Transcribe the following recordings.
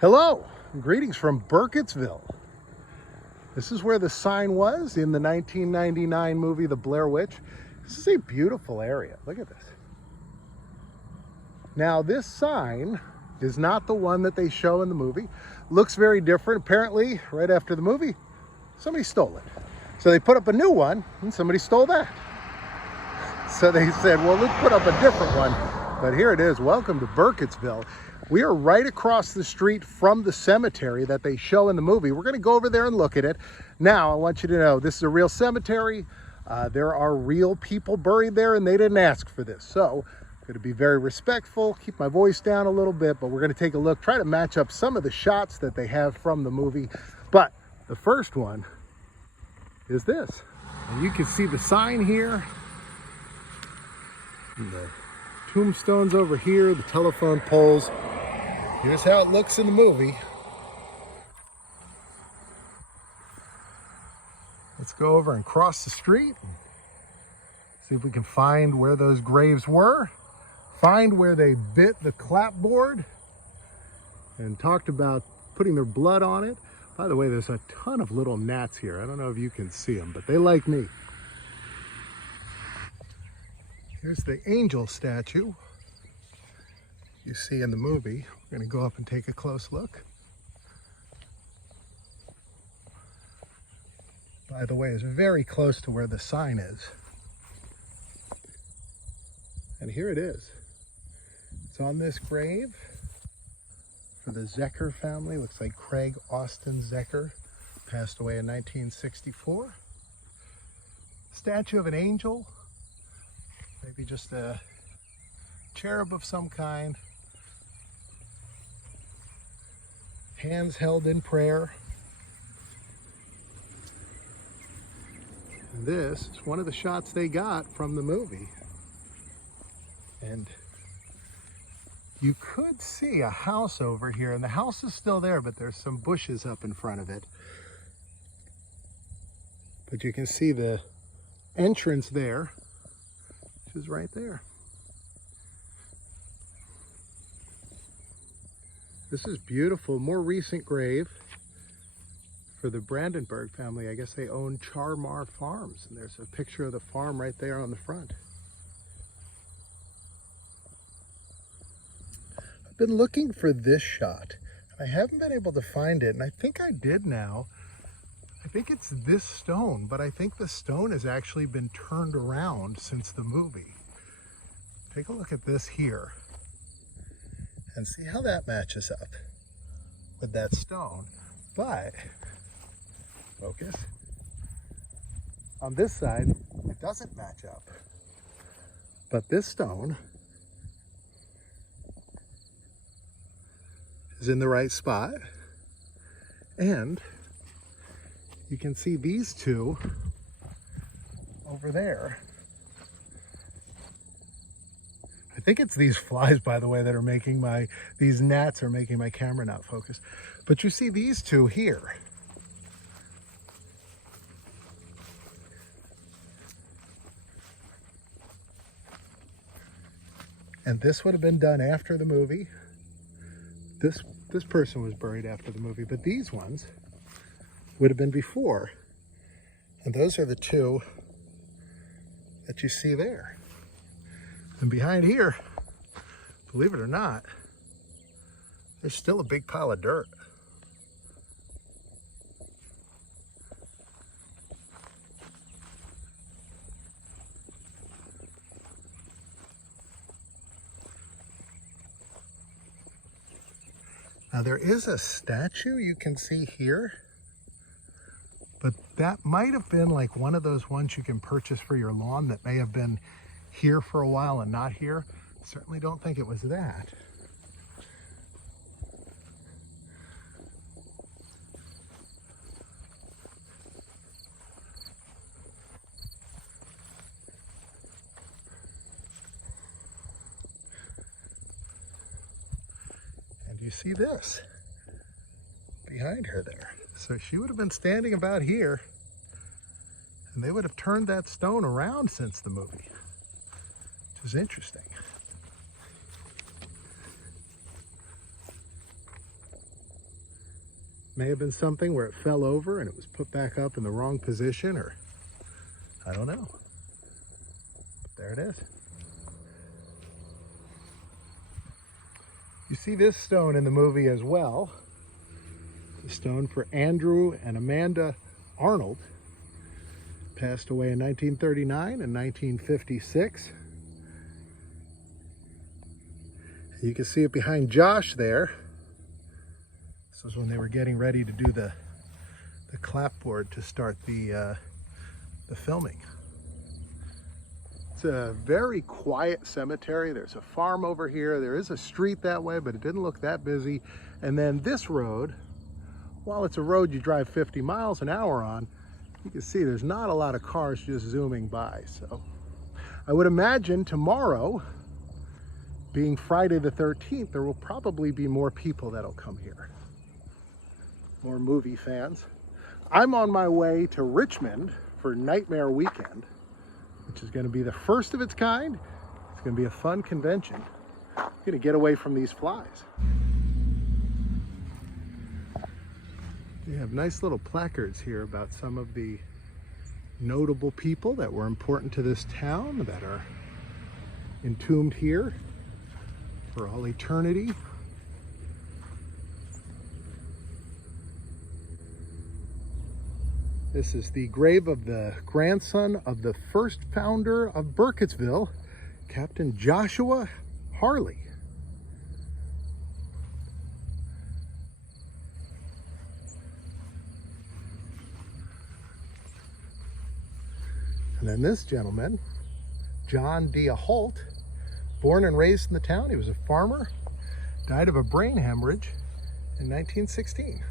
Hello, greetings from Burkettsville. This is where the sign was in the 1999 movie, The Blair Witch. This is a beautiful area. Look at this. Now, this sign is not the one that they show in the movie. Looks very different. Apparently, right after the movie, somebody stole it. So they put up a new one, and somebody stole that. So they said, well, let's put up a different one. But here it is. Welcome to Burkettsville. We are right across the street from the cemetery that they show in the movie. We're going to go over there and look at it. Now, I want you to know this is a real cemetery. There are real people buried there, and they didn't ask for this. So I'm going to be very respectful, keep my voice down a little bit, but we're going to take a look, try to match up some of the shots that they have from the movie. But the first one is this. And you can see the sign here. And the tombstones over here, the telephone poles. Here's how it looks in the movie. Let's go over and cross the street. See if we can find where those graves were. Find where they bit the clapboard and talked about putting their blood on it. By the way, there's a ton of little gnats here. I don't know if you can see them, but they like me. Here's the angel statue you see in the movie. We're going to go up and take a close look. By the way, it's very close to where the sign is. And here it is. It's on this grave for the Zecker family. Looks like Craig Austin Zecker passed away in 1964. Statue of an angel. Maybe just a cherub of some kind. Hands held in prayer. And this is one of the shots they got from the movie. And you could see a house over here, and the house is still there, but there's some bushes up in front of it. But you can see the entrance there, which is right there. This is beautiful, more recent grave for the Brandenburg family. I guess they own Charmar Farms, and there's a picture of the farm right there on the front. I've been looking for this shot, and I haven't been able to find it, and I think I did now. I think it's this stone, but I think the stone has actually been turned around since the movie. Take a look at this here and see how that matches up with that stone. But focus on this side, it doesn't match up. But this stone is in the right spot, and you can see these two over there. I think it's these flies, by the way, that are making these gnats are making my camera not focus. But you see these two here. And this would have been done after the movie. This person was buried after the movie, but these ones would have been before. And those are the two that you see there. And behind here, believe it or not, there's still a big pile of dirt. Now there is a statue you can see here, but that might have been like one of those ones you can purchase for your lawn that may have been here for a while and not here. Certainly don't think it was that. And you see this behind her there. So she would have been standing about here, and they would have turned that stone around since the movie, which is is interesting. May have been something where it fell over and it was put back up in the wrong position, or I don't know. But there it is. You see this stone in the movie as well. The stone for Andrew and Amanda Arnold. Passed away in 1939 and 1956. You can see it behind Josh there. This was when they were getting ready to do the clapboard to start the filming. It's a very quiet cemetery. There's a farm over here. There is a street that way, but it didn't look that busy. And then this road, while it's a road you drive 50 miles an hour on, you can see there's not a lot of cars just zooming by. So I would imagine tomorrow, being Friday the 13th, there will probably be more people that'll come here. More movie fans. I'm on my way to Richmond for Nightmare Weekend, which is going to be the first of its kind. It's going to be a fun convention. I'm going to get away from these flies. They have nice little placards here about some of the notable people that were important to this town that are entombed here for all eternity. This is the grave of the grandson of the first founder of Burkettsville, Captain Joshua Harley. And then this gentleman, John D. Holt, born and raised in the town. He was a farmer, died of a brain hemorrhage in 1916.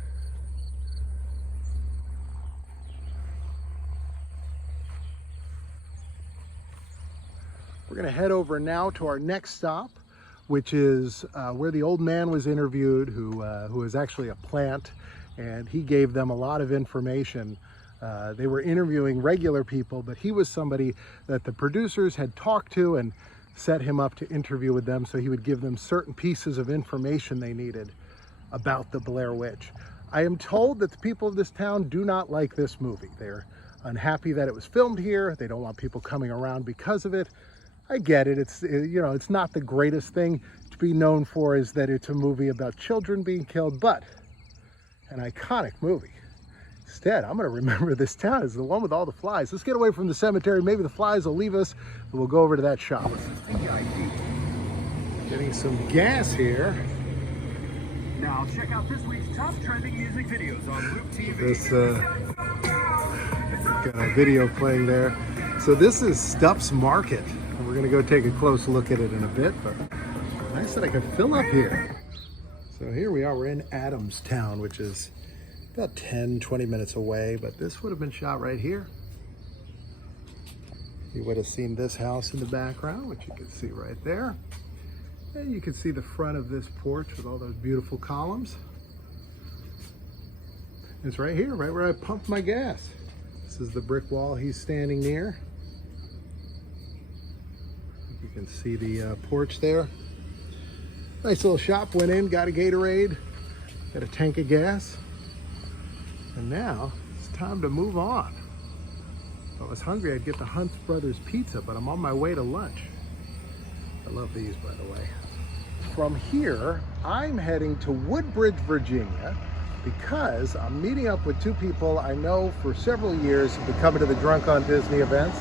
We're going to head over now to our next stop, which is where the old man was interviewed, who is actually a plant, and he gave them a lot of information. They were interviewing regular people, but he was somebody that the producers had talked to and set him up to interview with them, so he would give them certain pieces of information they needed about the Blair Witch. I am told that the people of this town do not like this movie. They're unhappy that it was filmed here. They don't want people coming around because of it. I get it. It's, you know, it's not the greatest thing to be known for, is that it's a movie about children being killed, but an iconic movie. Instead, I'm going to remember this town as the one with all the flies. Let's get away from the cemetery. Maybe the flies will leave us, and we'll go over to that shop. Getting some gas here. Now check out this week's top trending music videos on Loop TV. This got a video playing there. So this is Stuff's Market. We're going to go take a close look at it in a bit, but nice that I can fill up here. So here we are. We're in Adamstown, which is about 10-20 minutes away, but this would have been shot right here. You would have seen this house in the background, which you can see right there. And you can see the front of this porch with all those beautiful columns. It's right here, right where I pumped my gas. This is the brick wall he's standing near. You can see the porch there. Nice little shop. Went in, got a Gatorade, got a tank of gas. And now it's time to move on. If I was hungry, I'd get the Hunt Brothers pizza, but I'm on my way to lunch. I love these, by the way. From here, I'm heading to Woodbridge, Virginia, because I'm meeting up with two people I know for several years who've been coming to the Drunk on Disney events.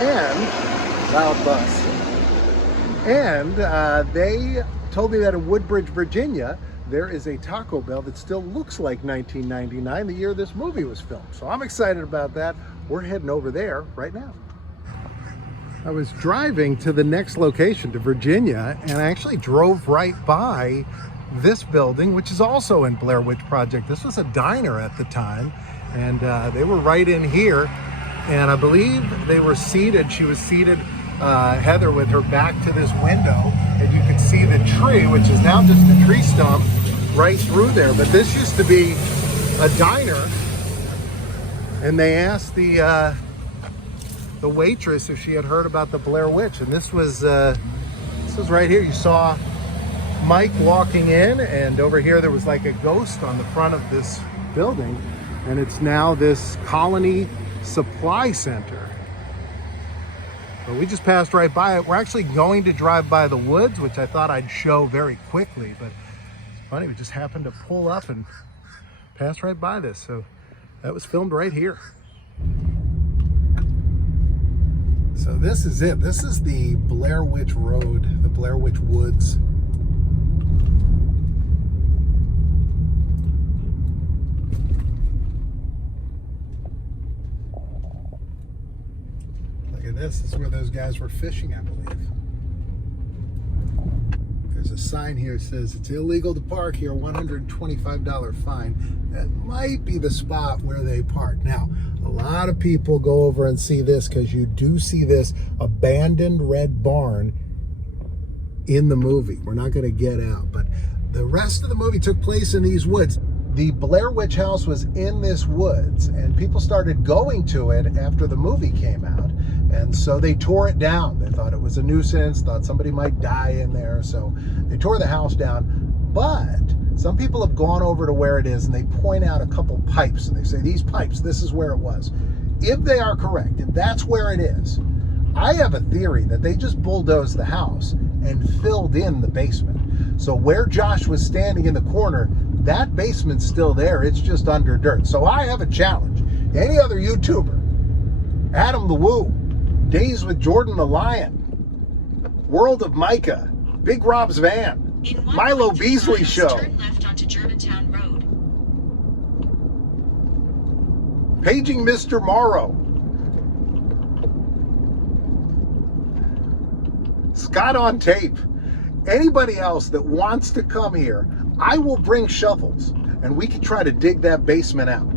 And loud bus. And they told me that in Woodbridge, Virginia, there is a Taco Bell that still looks like 1999, the year this movie was filmed. So I'm excited about that. We're heading over there right now. I was driving to the next location, to Virginia, and I actually drove right by this building, which is also in Blair Witch Project. This was a diner at the time, and they were right in here. And I believe they were seated. She was seated, Heather, with her back to this window, and you could see the tree, which is now just a tree stump, right through there. But this used to be a diner, and they asked the waitress if she had heard about the Blair Witch, and this was right here. You saw Mike walking in, and over here there was like a ghost on the front of this building, and it's now this Colony Supply Center. But we just passed right by it. We're actually going to drive by the woods, which I thought I'd show very quickly, but it's funny, we just happened to pull up and pass right by this. So that was filmed right here. So this is it. This is the Blair Witch Road, the Blair Witch Woods. Look at this. This is where those guys were fishing, I believe. There's a sign here that says it's illegal to park here, $125 fine. That might be the spot where they park. Now, a lot of people go over and see this because you do see this abandoned red barn in the movie. We're not going to get out, but the rest of the movie took place in these woods. The Blair Witch house was in this woods, and people started going to it after the movie came out, and so they tore it down. They thought it was a nuisance, thought somebody might die in there, so they tore the house down. But some people have gone over to where it is, and they point out a couple pipes, and they say, these pipes, this is where it was. If they are correct, if that's where it is, I have a theory that they just bulldozed the house and filled in the basement. So where Josh was standing in the corner, that basement's still there. It's just under dirt. So I have a challenge. Any other YouTuber, Adam the Woo, Days with Jordan the Lion, World of Micah, Big Rob's Van, Milo Beasley Show, turn left onto Germantown Road. Paging Mr. Morrow, Scott on Tape, anybody else that wants to come here, I will bring shovels and we can try to dig that basement out.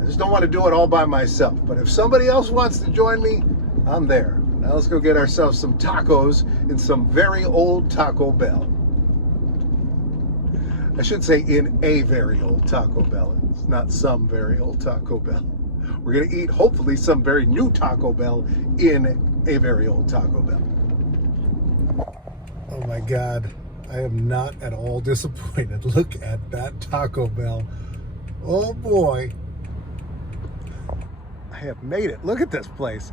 I just don't want to do it all by myself, but if somebody else wants to join me, I'm there. Now let's go get ourselves some tacos in some very old Taco Bell. I should say in a very old Taco Bell. It's not some very old Taco Bell. We're going to eat, hopefully, some very new Taco Bell in a very old Taco Bell. Oh my God, I am not at all disappointed. Look at that Taco Bell. Oh boy. I have made it. Look at this place.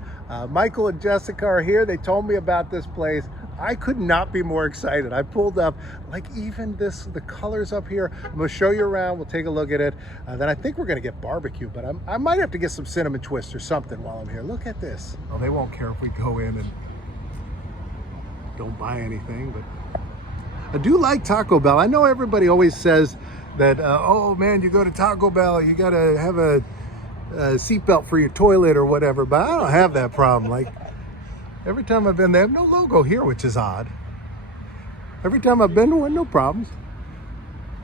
Michael and Jessica are here. They told me about this place. I could not be more excited. I pulled up, like even this, the colors up here. I'm gonna show you around. We'll take a look at it. Then I think we're gonna get barbecue, but I might have to get some cinnamon twists or something while I'm here. Look at this. Well, they won't care if we go in and don't buy anything, but I do like Taco Bell. I know everybody always says that, oh man, you go to Taco Bell, you gotta have a seatbelt for your toilet or whatever, but I don't have that problem. Like every time I've been, they have no logo here, which is odd. Every time I've been to one, no problems.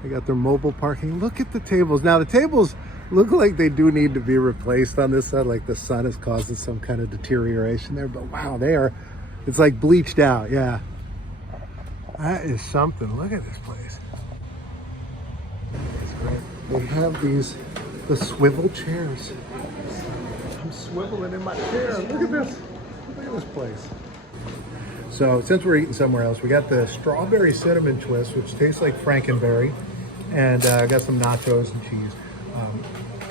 They got their mobile parking. Look at the tables. Now the tables look like they do need to be replaced on this side, like the sun is causing some kind of deterioration there, but wow, they are, it's like bleached out. Yeah, that is something. Look at this place. It's great. They have the swivel chairs. I'm swiveling in my chair. Look at this. Look at this place. So since we're eating somewhere else, we got the strawberry cinnamon twist, which tastes like Frankenberry, and I got some nachos and cheese.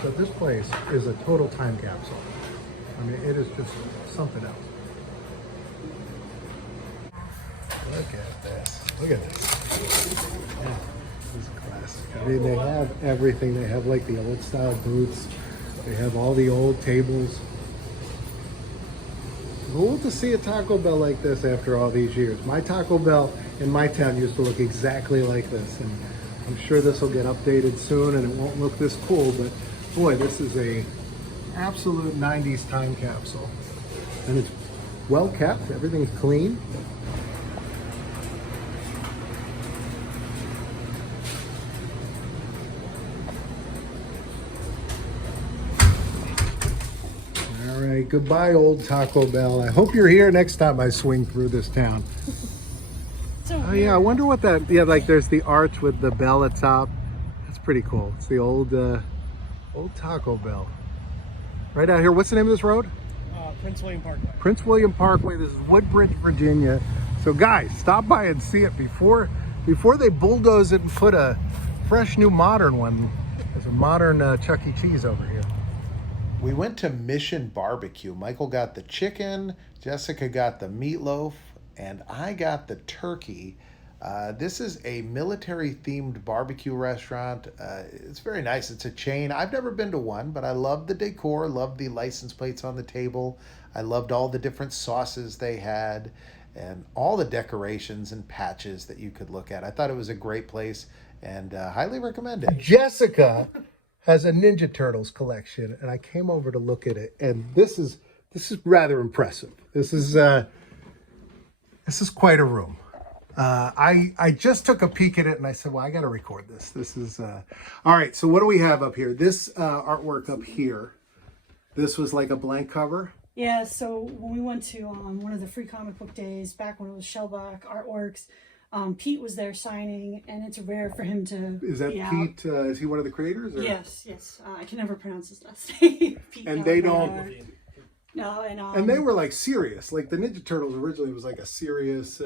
But this place is a total time capsule. I mean, it is just something else. Look at this. Look at this. Yeah. This is classic. I mean, they have everything. They have like the old style booths. They have all the old tables. Cool to see a Taco Bell like this after all these years. My Taco Bell in my town used to look exactly like this, and I'm sure this will get updated soon and it won't look this cool, but boy, this is a absolute 90s time capsule. And it's well kept. Everything's clean. All right, goodbye, old Taco Bell. I hope you're here next time I swing through this town. Oh yeah, I wonder what that, yeah, like there's the arch with the bell at top. That's pretty cool. It's the old Taco Bell. Right out here, what's the name of this road? Prince William Parkway. Prince William Parkway. This is Woodbridge, Virginia. So guys, stop by and see it before before they bulldoze it and put a fresh new modern one. There's a modern Chuck E. Cheese over here. We went to Mission Barbecue. Michael got the chicken, Jessica got the meatloaf, and I got the turkey. This is a military-themed barbecue restaurant. It's very nice. It's a chain. I've never been to one, but I love the decor, love the license plates on the table. I loved all the different sauces they had and all the decorations and patches that you could look at. I thought it was a great place and highly recommend it. Jessica has a Ninja Turtles collection, and I came over to look at it, and this is rather impressive. This is quite a room. I just took a peek at it and I said, well, I got to record this. This is, all right. So what do we have up here? This artwork up here, this was like a blank cover. Yeah. So when we went to one of the free comic book days back when it was Shellback Artworks, Pete was there signing, and it's rare for him to. Is that Pete? Is he one of the creators? Or? Yes. I can never pronounce his last name. Pete and they don't. No, and they were like serious. Like the Ninja Turtles originally was like a serious.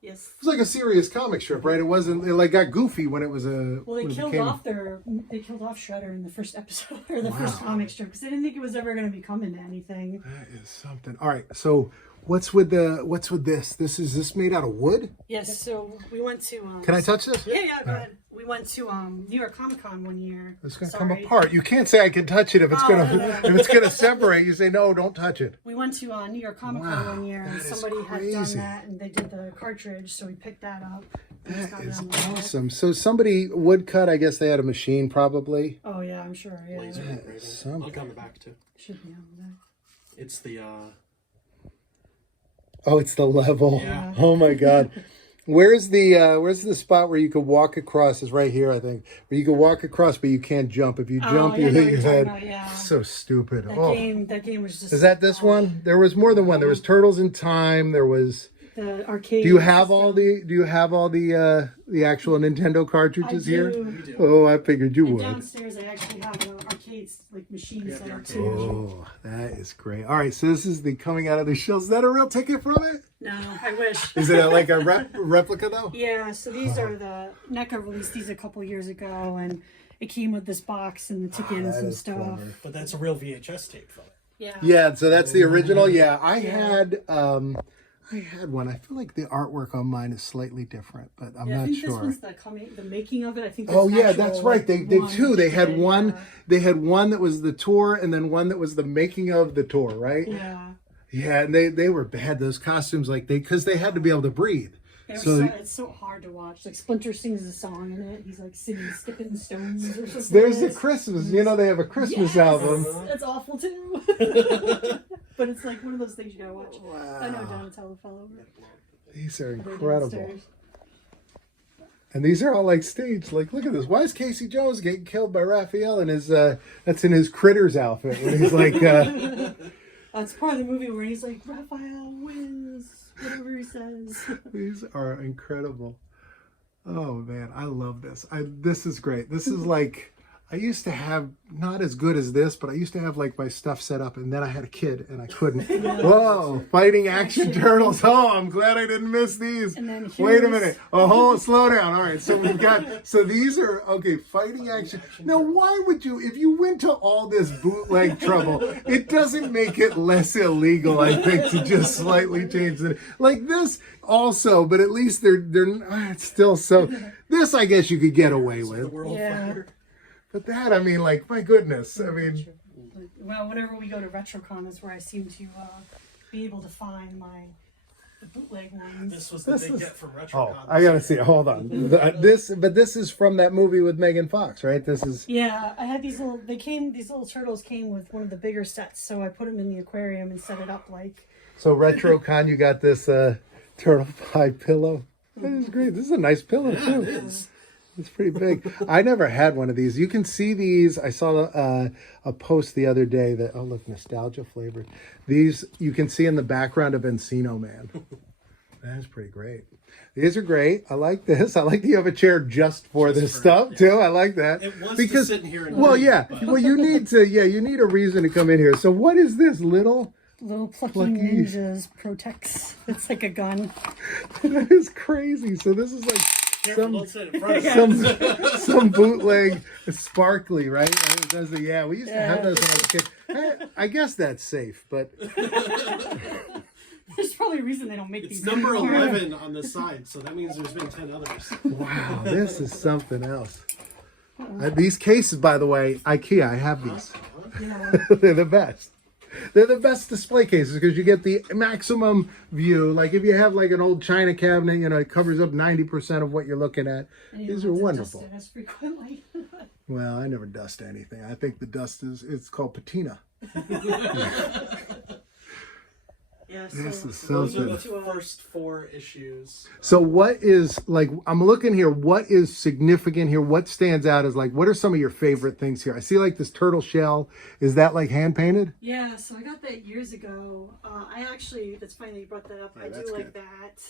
Yes. It was like a serious comic strip, right? It wasn't. It like got goofy when it was a. Well, they killed off Shredder in the first episode or the first comic strip because they didn't think it was ever going to become into anything. That is something. All right, so what's with this? Is this made out of wood? Yes. So we went to. Can I touch this? Yeah. Go ahead. We went to New York Comic Con one year. It's gonna come apart. You can't say I can touch it if it's if it's gonna separate. You say no, don't touch it. We went to New York Comic Con one year, and somebody had done that, and they did the cartridge, so we picked that up. That is awesome. So somebody wood cut. I guess they had a machine, probably. Oh yeah, I'm sure. Yeah. Laser engraving. Look on the back too. Should be on the back. It's the. Oh, it's the level. Yeah. Oh my God. Where's the spot where you could walk across? Is right here, I think. Where you can walk across, but you can't jump. If you jump, you hit your head. About, So stupid. That game was just. Is that this one? There was more than one. There was Turtles in Time. There was. The arcade. Do you have all the actual Nintendo cartridges here? Do. Oh, I figured you would. Downstairs, I actually have an arcade machine set up too. Oh, that is great. All right, so this is the coming out of the shells. Is that a real ticket from it? No, I wish. Is it like a replica though? Yeah, so these are the NECA released these a couple years ago, and it came with this box and the tickets and stuff. Clever. But that's a real VHS tape from it. Yeah. Yeah, so that's the original. Yeah, I had one. I feel like the artwork on mine is slightly different, but I'm not sure. This one's the making of it. I think. That's right. They two. They had one. Yeah. They had one that was the tour, and then one that was the making of the tour. Right. Yeah. Yeah, and they were bad. Those costumes, because they had to be able to breathe. It's so hard to watch. Like Splinter sings a song in it. He's like skipping stones or something. There's the Christmas. They have a Christmas album. It's awful too. But it's like one of those things you gotta watch. Wow. I know Donatello fell over. These are incredible. And these are all like staged. Like, look at this. Why is Casey Jones getting killed by Raphael in his that's in his Critters outfit when he's like That's part of the movie where he's like, Raphael wins, whatever he says. These are incredible. Oh man, I love this. This is great. This is like, I used to have, not as good as this, but I used to have like my stuff set up, and then I had a kid and I couldn't. Whoa, Fighting Action Turtles. Oh, I'm glad I didn't miss these. Wait a minute. Slow down. All right, so these are, Fighting Action. Now, why would you, if you went to all this bootleg trouble, it doesn't make it less illegal, I think, to just slightly change it. Like this also, but at least they're it's still so, this I guess you could get away with. The World Fighter. But that, I mean, like, my goodness. I mean. Well, whenever we go to RetroCon is where I seem to be able to find the bootleg ones. This was the big get from RetroCon. Oh, I gotta see it. Hold on. This is from that movie with Megan Fox, right? This is. Yeah, I had these little turtles came with one of the bigger sets, so I put them in the aquarium and set it up like. So RetroCon, you got this turtle pie pillow. That is great. This is a nice pillow too. It is. It's pretty big. I never had one of these. You can see these. I saw a post the other day that, oh, look, nostalgia flavored. These you can see in the background of Encino Man. That is pretty great. These are great. I like this. I like that you have a chair just for this stuff too. I like that. It wants to sit in here and well, read, yeah. but... Well, you need a reason to come in here. So what is this Little Plucky Ninjas Protects. It's like a gun. That is crazy. So this is like Careful, don't sit in front of me. some bootleg sparkly, right? Yeah, we used to have those when I was a kid. I guess that's safe, but There's probably a reason they don't make It's these. number anymore. 11 on the side, so that means there's been 10 others. wow, this is something else. These cases, by the way, IKEA, I have these. Yeah. They're the best. They're the best display cases because you get the maximum view. Like if you have like an old china cabinet, you know, it covers up 90% of what you're looking at. And you These don't are have to wonderful. dust it as frequently. Well, I never dust anything. I think the dust it's called patina. Yeah, This is Those are something. the first 4 issues. So what is like, I'm looking here, what is significant here? What stands out as like, what are some of your favorite things here? I see like this turtle shell. Is that like hand painted? Yeah, so I got that years ago. I actually, that's funny that you brought that up. Yeah, I that's do like good. that.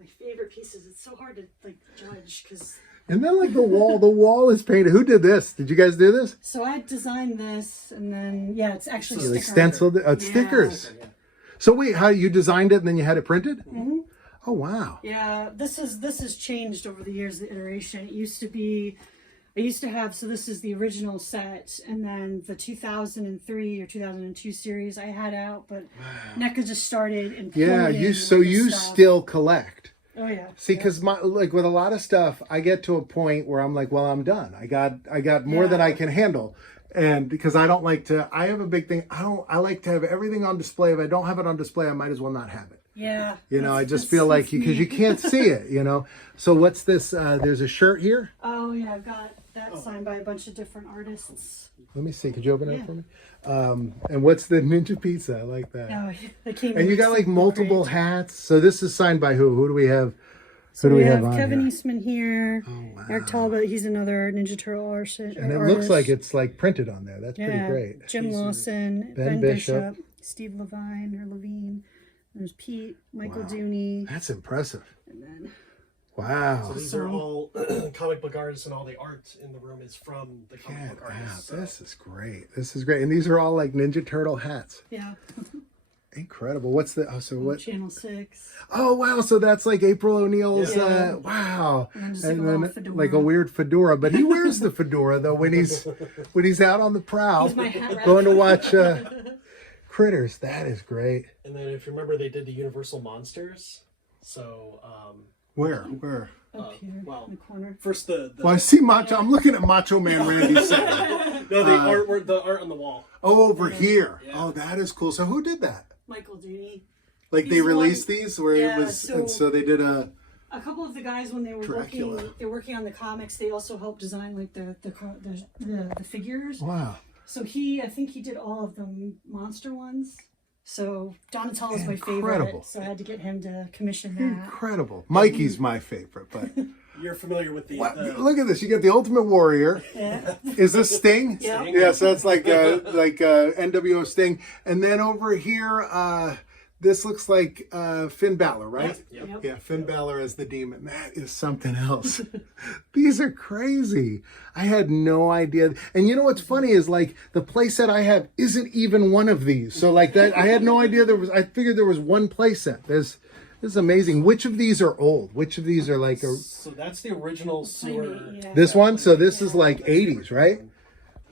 My favorite pieces, it's so hard to like judge because. And then like the wall is painted. Who did this? Did you guys do this? So I designed this and then, yeah, it's actually You like sticker. stenciled it? Oh, it's Yeah. stickers. So wait, how you designed it and then you had it printed? Mhm. Oh, wow. Yeah, this has changed over the years, the iteration. It used to be, I used to have, so this is the original set, and then the 2003 or 2002 series I had out, but NECA just started imploding. Yeah, with so this you stuff. still collect. Oh yeah. See, because like with a lot of stuff, I get to a point where I'm like, well, I'm done. I got more than I can handle, and because I don't like to, I have a big thing. I like to have everything on display. If I don't have it on display, I might as well not have it. Yeah. You know, I that's- just feel like that's because me. you can't see it. You know. So what's this? There's a shirt here. Oh yeah, I've got that signed by a bunch of different artists. Let me see. Could you open it Yeah. for me? And what's the Ninja Pizza? I like that. Oh, yeah, they came. And you got like multiple hats. So this is signed by who? Who do we have? So Who do we we have have on Kevin here? Eastman here. Oh, wow. Eric Talbot, he's another Ninja Turtle artist. And it looks like it's like printed on there. That's pretty great. Jim Lawson, Ben Ben Bishop. Bishop, Steve Levine. There's Pete, Michael Dooney, That's impressive. and then Wow. These are all comic book artists, and all the art in the room is from the comic Get book out. artists. So. This is great. This is great. And these are all like Ninja Turtle hats. yeah, Incredible. What's the so what? Channel 6. Oh wow, so that's like April O'Neil's Yeah. wow. And then just And like a then little fedora. like a weird fedora, but he wears the fedora though when he's out on the prowl He's my hat rack. going to watch Critters. That is great. And then if you remember, they did the Universal Monsters. So, Where? Up here well, in the corner. first the Well, I see Macho. I'm looking at Macho Man Randy Savage. no, the art on the wall. Oh, over here. Yeah. Oh, that is cool. So who did that? Michael Dooney. Like He's they the one- released these where Yeah, it was, so- and so they did a. A couple of the guys when they were Dracula. working on the comics, they also helped design like the figures. Wow. So I think he did all of the monster ones. So Donatello's my Incredible. favorite, so I had to get him to commission that. Incredible. Mikey's my favorite, but You're familiar with the, what? the Look at this. You get the Ultimate Warrior. Yeah. Is this Sting? Yeah. Yeah, so that's like NWO Sting. And then over here, this looks like Finn Balor, right? Yep. Yeah, Finn Balor as the demon. That is something else. These are crazy. I had no idea. And you know what's funny is like the playset I have isn't even one of these. So like that, I had no idea I figured there was one playset. This is amazing. Which of these are old? Which of these are like So that's the original sewer. Yeah. this one? So this is like 80s, right?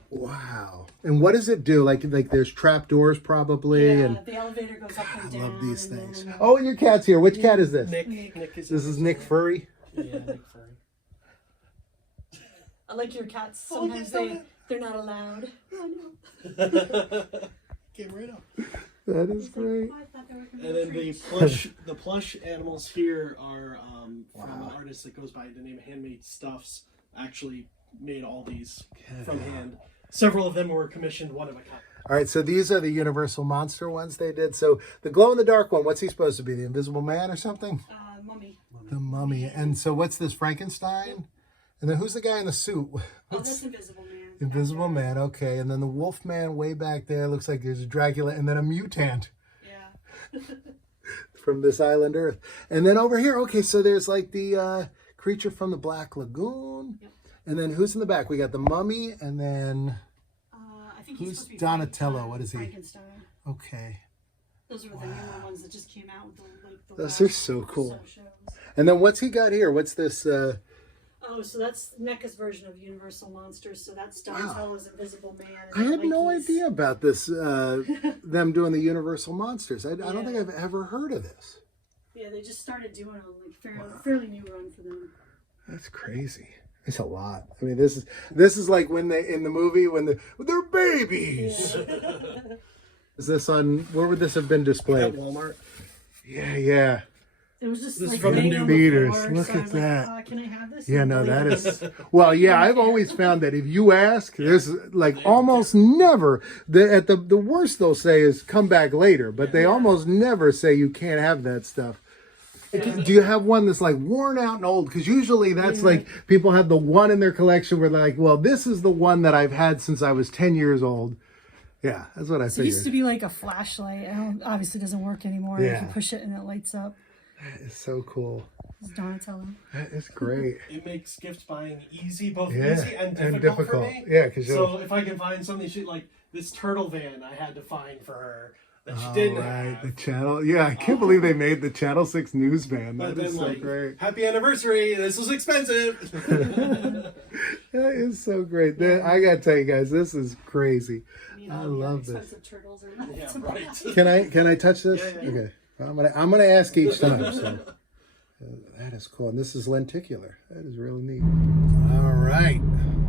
Wow. And what does it do? Like there's trap doors probably, Yeah, and the elevator goes up and I down. love these and things. then- Oh, and your cat's here. Which cat is this? Nick is. This is Nick Furry. Yeah, Nick Furry. I like your cats. Sometimes they're not allowed. Get right up. That is great. Oh, I thought they were gonna And be then free. the plush animals here are from an artist that goes by the name of Handmade Stuffs. Actually made all these from hand. Several of them were commissioned one of a kind. All right, so these are the Universal Monster ones they did. So the glow-in-the-dark one, what's he supposed to be? The Invisible Man or something? Mummy. The Mummy. And so what's this, Frankenstein? And then who's the guy in the suit? Oh, What's that's Invisible Man. Invisible Man, okay. And then the Wolf Man way back there. Looks like there's a Dracula and then a mutant Yeah. from this island Earth. And then over here, okay, so there's like the creature from the Black Lagoon. Yep. And then who's in the back? We got the Mummy and then... I think he's Who's supposed to be Donatello? What is he? Frankenstein. Okay. Those were the newer ones that just came out with the Those last are so cool. shows. And then what's he got here? What's this? Oh, so that's NECA's version of Universal Monsters. So that's Donatello's Invisible Man. I had no Mikey's- idea about this, them doing the Universal Monsters. I don't think I've ever heard of this. Yeah, they just started doing a fairly new run for them. That's crazy. It's a lot. I mean, this is like when they, in the movie, when they're babies. Yeah. Is this on, where would this have been displayed? At Walmart. Yeah. It was just This is like from the laying new on the theaters. floor, Look so I at was that. Like, can I have this? Yeah, no, Like, that is, well, yeah, I've always found that if you ask, there's like almost never, at the worst they'll say is come back later, but they almost never say you can't have that stuff. Do you have one that's like worn out and old? Because usually that's like people have the one in their collection where they're like, well, this is the one that I've had since I was 10 years old. Yeah, that's what I It figured. used to be like a flashlight. Obviously doesn't work anymore. Yeah. If you push it and it lights up. It's so cool. It's Donatello. That is great. It makes gift buying easy, both Yeah, easy and and difficult, for difficult. me. Yeah, 'cause you'll- so if I can find something like this turtle van, I had to find for her that she All didn't right, have. the channel. Yeah, I can't believe they made the Channel 6 news van. But That is then, so like, great. happy anniversary! This was expensive. That is so great. I gotta tell you guys, this is crazy. I love this. Expensive turtles are not Yeah, to right. Can I touch this? Yeah. Okay. I'm gonna ask each time. So that is cool, and this is lenticular. That is really neat. All right,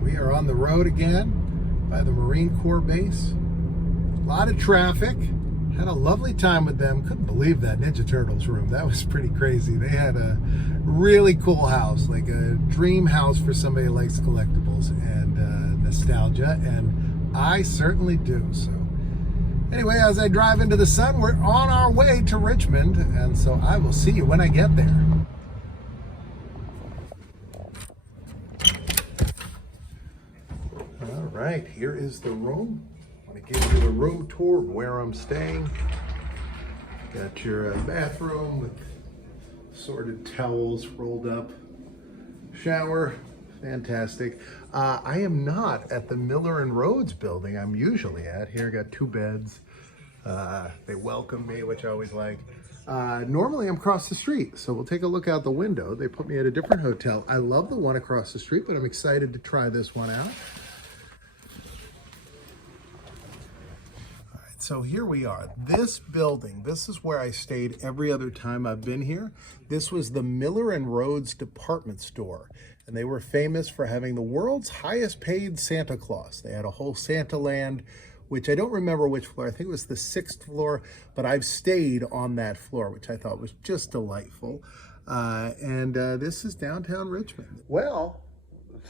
we are on the road again by the Marine Corps base. A lot of traffic. Had a lovely time with them. Couldn't believe that Ninja Turtles room. That was pretty crazy. They had a really cool house, like a dream house for somebody who likes collectibles and nostalgia, and I certainly do. So anyway, as I drive into the sun, we're on our way to Richmond, and so I will see you when I get there. All right, here is the room. I want to give you the room tour of where I'm staying. Got your bathroom with sorted towels rolled up. Shower, fantastic. I am not at the Miller and Rhodes building I'm usually at. Here, got 2 beds. They welcome me, which I always like. Normally I'm across the street, so we'll take a look out the window. They put me at a different hotel. I love the one across the street, but I'm excited to try this one out. All right, so here we are. This building, this is where I stayed every other time I've been here. This was the Miller and Rhodes department store, and they were famous for having the world's highest paid Santa Claus. They had a whole Santa land, which I don't remember which floor. I think it was the 6th floor, but I've stayed on that floor, which I thought was just delightful. And this is downtown Richmond. Well,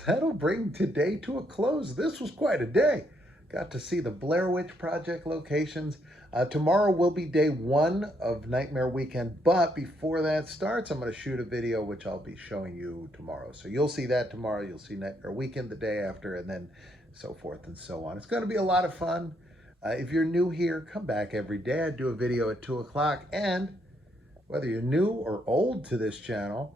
that'll bring today to a close. This was quite a day. Got to see the Blair Witch Project locations. Tomorrow will be day 1 of Nightmare Weekend, but before that starts, I'm going to shoot a video, which I'll be showing you tomorrow. So you'll see that tomorrow. You'll see Nightmare Weekend the day after, and then so forth and so on. It's going to be a lot of fun. If you're new here, come back every day. I do a video at 2 o'clock. And whether you're new or old to this channel,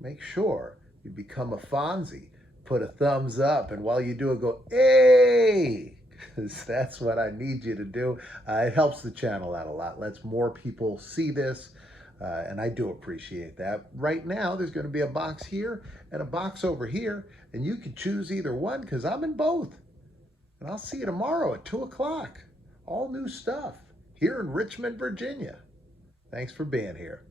make sure you become a Fonzie. Put a thumbs up. And while you do it, go, hey! Because that's what I need you to do. It helps the channel out a lot. Lets more people see this. And I do appreciate that. Right now, there's going to be a box here and a box over here, and you can choose either one because I'm in both. And I'll see you tomorrow at 2 o'clock. All new stuff here in Richmond, Virginia. Thanks for being here.